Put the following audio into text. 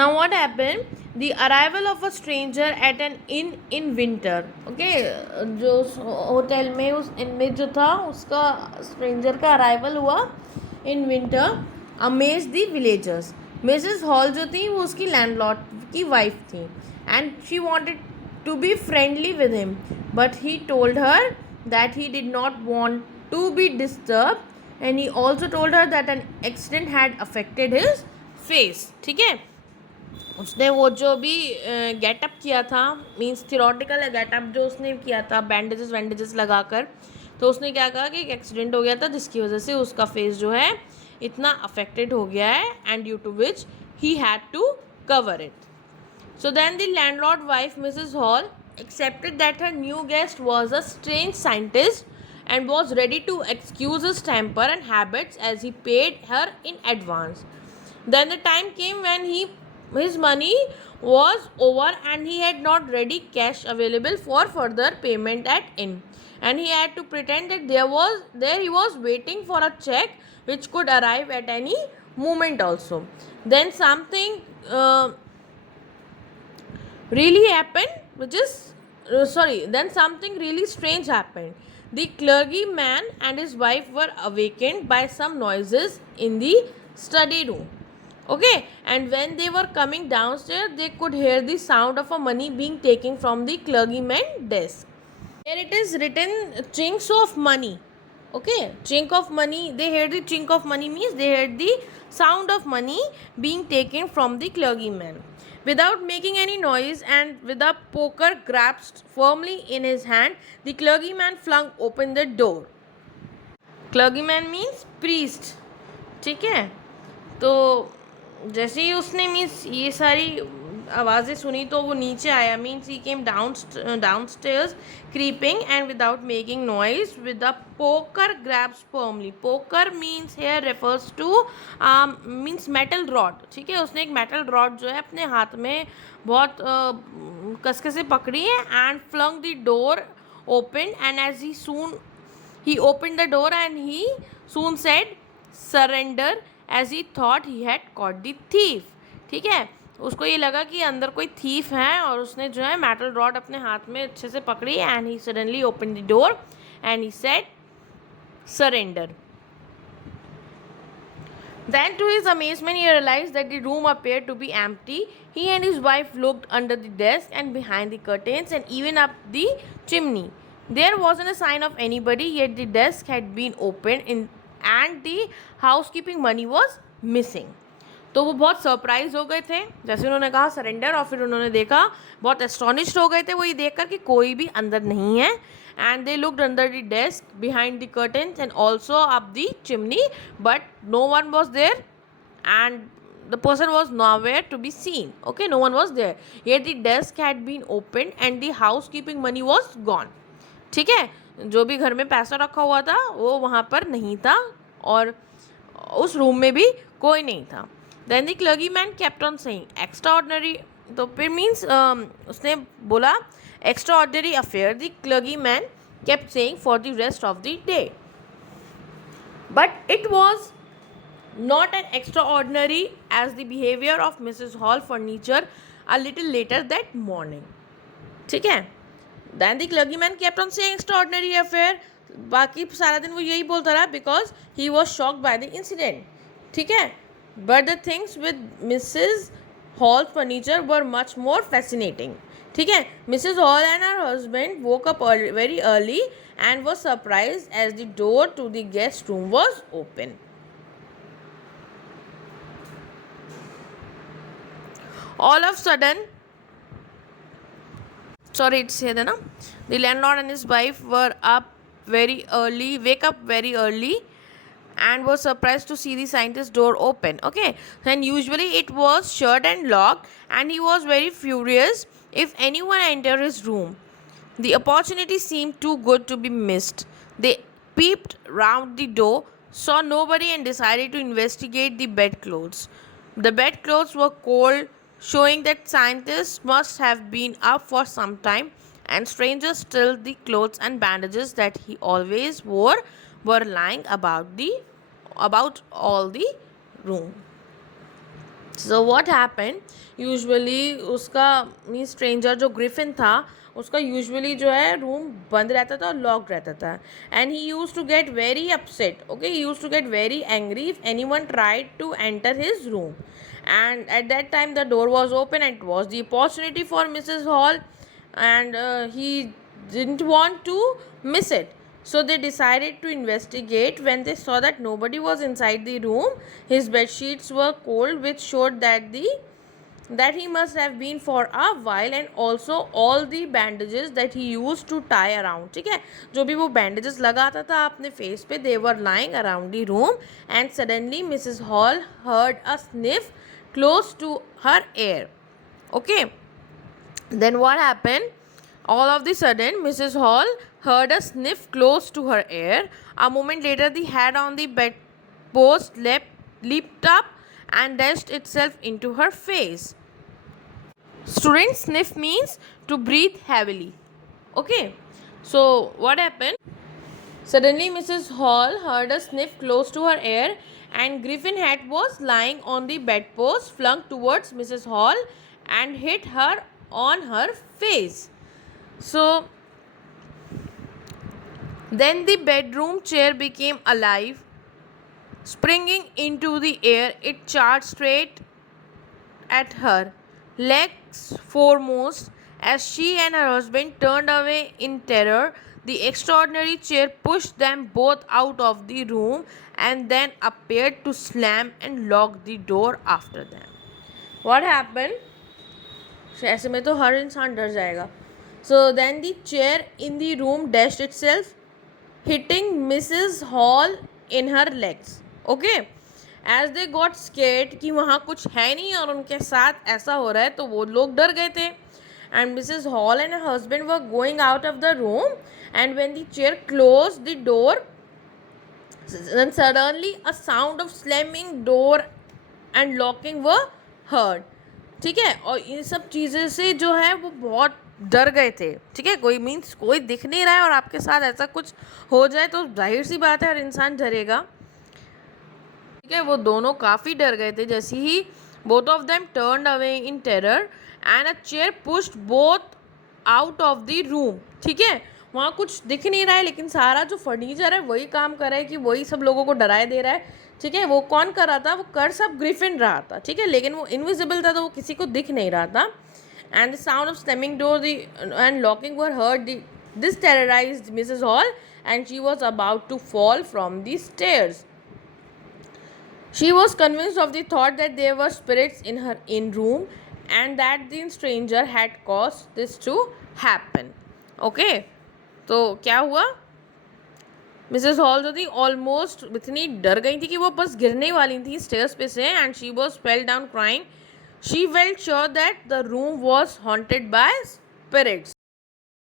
Now what happened? The arrival of a stranger at an inn in winter. Okay, जो hotel में उस इन में जो था उसका स्ट्रेंजर का अराइवल हुआ in winter amaze the villagers. Mrs hall जो थी वो उसकी लैंडलॉर्ड की वाइफ थी and she wanted to be friendly with him, but he told her that he did not want to be disturbed, and he also told her that an accident had affected his face. ठीक है, उसने वो जो भी getup किया था, means theoretical getup जो उसने किया था बैंडेजेस वैंडेजेस लगाकर, तो उसने क्या कहा कि एक एक्सीडेंट हो गया था जिसकी वजह से उसका फेस जो है इतना अफेक्टेड हो गया है and due to which he had to cover it. So then the landlord wife Mrs. Hall accepted that her new guest was a strange scientist and was ready to excuse his temper and habits as he paid her in advance. Then the time came when his money was over and he had not ready cash available for further payment at inn, and he had to pretend that there he was waiting for a check which could arrive at any moment also. Then something really happened, then something really strange happened. The clergyman and his wife were awakened by some noises in the study room. Okay, and when they were coming downstairs, they could hear the sound of a money being taken from the clergyman's desk. Here it is written chinks of money. Okay, chink of money. They heard the chink of money means they heard the sound of money being taken from the clergyman. Without making any noise and with a poker grasped firmly in his hand, the clergyman flung open the door. Clergyman means priest. ठीक है, तो जैसे ही उसने means ये सारी आवाज़ें सुनी तो वो नीचे आया. Means he came down stairs creeping and without making noise with the poker grabs firmly. Poker means here refers to means metal rod. ठीक है, उसने एक मेटल रॉड जो है अपने हाथ में बहुत कसके से पकड़ी है and flung the door open and as he opened the door and he soon said surrender as he thought he had caught the thief. ठीक है, उसको ये लगा कि अंदर कोई थीफ है और उसने जो है मेटल रॉड अपने हाथ में अच्छे से पकड़ी and he suddenly open the door and he said surrender. Then to his amazement he realized that the room appeared to be empty. He and his wife looked under the desk and behind the curtains and even up the chimney. There wasn't a sign of anybody, yet the desk had been opened and the housekeeping money was missing. तो वो बहुत surprise हो गए थे जैसे उन्होंने कहा surrender, और फिर उन्होंने देखा, बहुत एस्टॉनिश्ड हो गए थे वो ये देखकर कि कोई भी अंदर नहीं है. And they looked under the desk, behind the curtains and also up the chimney, but no one was there and the person was nowhere to be seen. Okay, no one was there, yet the desk had been opened and the housekeeping money was gone. ठीक है, जो भी घर में पैसा रखा हुआ था वो वहाँ पर नहीं था और उस रूम में भी कोई नहीं था. Then the clergyman kept on saying extraordinary. तो फिर मीन्स उसने बोला extraordinary affair. The clergyman kept saying for the rest of the day, but it was not as extraordinary as the behavior of Mrs. Hall furniture a little later that morning. ठीक है, then the clergyman kept on saying extraordinary affair. बाकी सारा दिन वो यही बोलता रहा because he was shocked by the incident. ठीक है, but the things with Mrs. Hall furniture were much more fascinating. ठीक है, Mrs. Hall and her husband woke up very early and were surprised as the door to the guest room was open. All of a sudden, sorry, it's here na, the landlord and his wife were wake up very early and were surprised to see the scientist's door open. Okay, and usually it was shut and locked and he was very furious if anyone entered his room. The opportunity seemed too good to be missed. They peeped round the door, saw nobody and decided to investigate the bedclothes. The bedclothes were cold, showing that scientists must have been up for some time, and strangers still the clothes and bandages that he always wore were lying about all the room. So what happen, usually उसका mean stranger जो Griffin था उसका usually जो है room बंद रहता था और लॉक्ड रहता था, and he used to get very upset, okay, he used to get very angry if anyone tried to enter his room, and at that time the door was open and it was the opportunity for Mrs. Hall, and he didn't want to miss it. So they decided to investigate. When they saw that nobody was inside the room, his bed sheets were cold, which showed that he must have been for a while, and also all the bandages that he used to tie around, ठीक है, जो भी वो bandages लगाता था अपने face पे, they were lying around the room, and suddenly Mrs. Hall heard a sniff close to her ear. Okay, then what happened? All of the sudden Mrs. Hall heard a sniff close to her ear. A moment later the head on the bedpost leaped up and dashed itself into her face. Student, sniff means to breathe heavily. Okay, so what happened? Suddenly Mrs. Hall heard a sniff close to her ear, and Griffin hat was lying on the bedpost, flung towards Mrs. Hall and hit her on her face. So then the bedroom chair became alive. Springing into the air, it charged straight at her, legs foremost. As she and her husband turned away in terror, the extraordinary chair pushed them both out of the room and then appeared to slam and lock the door after them. What happened? ऐसे में तो हर इंसान डर जाएगा. So then the chair in the room dashed itself, hitting Mrs. Hall in her legs. Okay, as they got scared कि वहाँ कुछ है नहीं और उनके साथ ऐसा हो रहा है, तो वो लोग डर गए थे. And Mrs. Hall and her husband were going out of the room, and when the chair closed the door, then suddenly a sound of slamming door and locking were heard. ठीक है, और इन सब चीज़ें से जो है वो बहुत डर गए थे. ठीक है, कोई मीन्स कोई दिख नहीं रहा है और आपके साथ ऐसा कुछ हो जाए तो जाहिर सी बात है हर इंसान डरेगा. ठीक है, वो दोनों काफ़ी डर गए थे. जैसे ही both of them turned away in terror and a chair pushed both out of the room. ठीक है, वहाँ कुछ दिख नहीं रहा है लेकिन सारा जो फर्नीचर है वही काम कर रहा है कि वही सब लोगों को डराए दे रहा है. ठीक है, वो कौन कर रहा था? वो कर सब ग्रिफिन रहा था. ठीक है, लेकिन वो इनविजिबल था तो वो किसी को दिख नहीं रहा था. And the sound of slamming door and locking were heard. This terrorized Mrs. Hall, and she was about to fall from the stairs. She was convinced of the thought that there were spirits in her room and that the stranger had caused this to happen. Okay, तो क्या हुआ? Mrs hall जो थी almost इतनी डर गई थी कि वो बस गिरने वाली थी स्टेयर्स पे से, and she was fell down crying. She felt sure that the room was haunted by spirits.